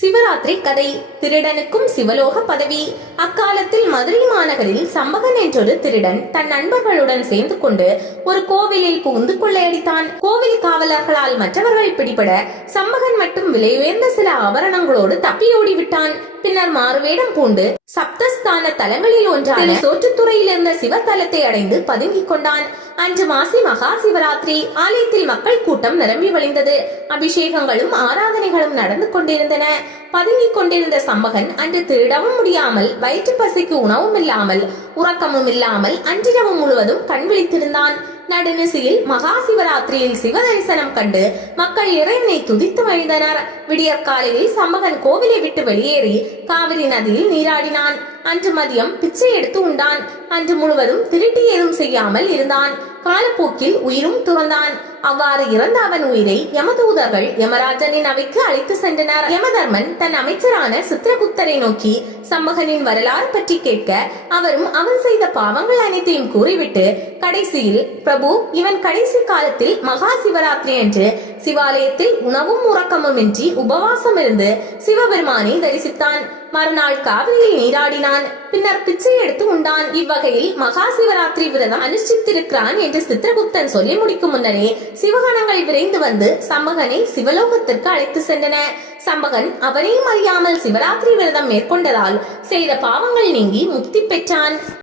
சிவராத்திரி கதை. திருடனுக்கும் சிவலோக பதவி. அக்காலத்தில் மதுரை மாநகரில் சம்பகன் என்றொரு திருடன் தன் நண்பர்களுடன் சேர்ந்து கொண்டு ஒரு கோவிலில் புகுந்து கொள்ளையடித்தான். கோவில் காவலர்களால் மற்றவர்கள் பிடிபட சம்பகன் மட்டும் விலையுயர்ந்த சில ஆபரணங்களோடு தப்பியோடி விட்டான். பின்னர் மாறுவேடம் பூண்டு சப்தஸ்தான தலங்களில் ஒன்றான சோற்றுத்துறையில் இருந்த சிவத்தலத்தை அடைந்து பதுங்கிக் கொண்டான். அன்று மாசி மகா சிவராத்திரி ஆலயத்தில் மக்கள் கூட்டம் நிரம்பி வழிந்தது. அபிஷேகங்களும் ஆராதனைகளும் நடந்து கொண்டிருந்தன. பதுங்கிக் கொண்டிருந்த சம்பகன் அன்று திருடவும் முடியாமல் வயிற்று பசிக்கு உணவும் இல்லாமல் உறக்கமும் இல்லாமல் அன்றிரவு முழுவதும் கண் விழித்திருந்தான். நடுநிசையில் மகா சிவராத்திரியில் சிவ தரிசனம் கண்டு மக்கள் இறைவனை துதித்து மகிழ்ந்தனர். விடியற்காலையில் சம்பகன் கோவிலை விட்டு வெளியேறி காவிரி நதியில் நீராடினான். அன்று மதியம் பிச்சை எடுத்து உண்டான். அன்று முழுவதும் திருட்டு ஏதும் செய்யாமல் இருந்தான். காலப்போக்கில் உயிரும் துறந்தான். அவ்வாறு இறந்த அவன் உயிரை யமதூதர்கள் யமராஜனின் அவைக்கு அழைத்து சென்றனர். யமதர்மன் தன் அமைச்சரான சித்திரகுப்தரை நோக்கி சம்பகனின் வரலாறு பற்றி கேட்க அவரும் அவன் செய்த பாவங்கள் அனைத்தையும் கூறிவிட்டு கடைசியில் பிரபு பிரபு இவன் கடைசி காலத்தில் மகா சிவராத்திரி அன்று சிவாலயத்தில் உணவும் உறக்கமும் இன்றி உபவாசம் இருந்து சிவபெருமானை தரிசித்தான். மறுநாள் காவிரியில் நீராடினான். பின்னர் பிச்சை எடுத்து உண்டான். இவ்வகையில் மகா சிவராத்திரி விரதம் அனுஷ்டித்திருக்கிறான் என்று சித்திரகுப்தன் சொல்லி முடிக்கும் முன்னரே சிவகணங்கள் விரைந்து வந்து சம்பகனை சிவலோகத்திற்கு அழைத்து சென்றன. சம்பகன் அவனையும் அறியாமல் சிவராத்திரி விரதம் மேற்கொண்டதால் செய்த பாவங்கள் நீங்கி முக்தி பெற்றான்.